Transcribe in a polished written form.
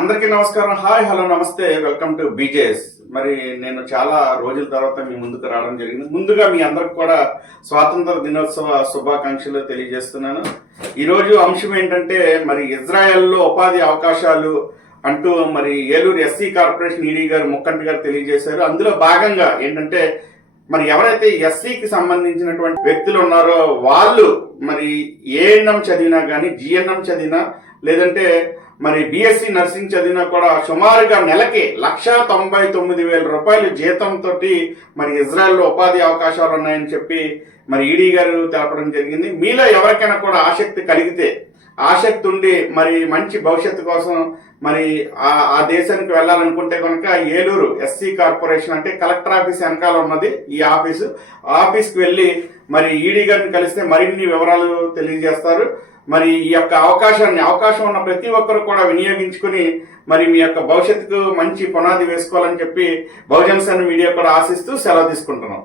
అందరికీ నమస్కారం. Hi, hello, నమస్తే, వెల్కమ్ టు బీజేఎస్. మరి నేను చాలా రోజుల తర్వాత మీ ముందుకు రావడం జరిగింది. ముందుగా మీ అందరికి కూడా స్వాతంత్ర దినోత్సవ శుభాకాంక్షలు తెలియజేస్తున్నాను. ఈరోజు అంశం ఏంటంటే మరి ఇజ్రాయెల్లో ఉపాధి అవకాశాలు అంటూ మరి ఏలూరు ఎస్సీ కార్పొరేషన్ ఈడీ గారు ముక్కంటి గారు తెలియజేశారు. అందులో భాగంగా ఏంటంటే మరి ఎవరైతే ఎస్సీకి సంబంధించినటువంటి వ్యక్తులు ఉన్నారో వాళ్ళు మరి ఏఎన్ఎం చదివినా కానీ, జిఎన్ఎం చదివినా, లేదంటే మరి బిఎస్సి నర్సింగ్ చదివినా కూడా సుమారుగా నెలకి 1,99,000 రూపాయలు జీతంతో మరి ఇజ్రాయెల్లో ఉపాధి అవకాశాలు ఉన్నాయని చెప్పి మరి ఈడీ గారు తెలపడం జరిగింది. మీలో ఎవరికైనా కూడా ఆసక్తి కలిగితే, ఆసక్తి ఉండి మరి మంచి భవిష్యత్తు కోసం మరి ఆ దేశానికి వెళ్ళాలనుకుంటే కనుక ఏలూరు ఎస్సీ కార్పొరేషన్ అంటే కలెక్టర్ ఆఫీస్ వెనకాల ఉన్నది ఈ ఆఫీస్కి వెళ్ళి మరి ఈడీ గారిని కలిస్తే మరిన్ని వివరాలు తెలియజేస్తారు. మరి ఈ యొక్క అవకాశం ఉన్న ప్రతి ఒక్కరు కూడా వినియోగించుకుని మరి మీ యొక్క భవిష్యత్తుకు మంచి పునాది వేసుకోవాలని చెప్పి బహుజన్ మీడియా కూడా ఆశిస్తూ సెలవు తీసుకుంటున్నాం.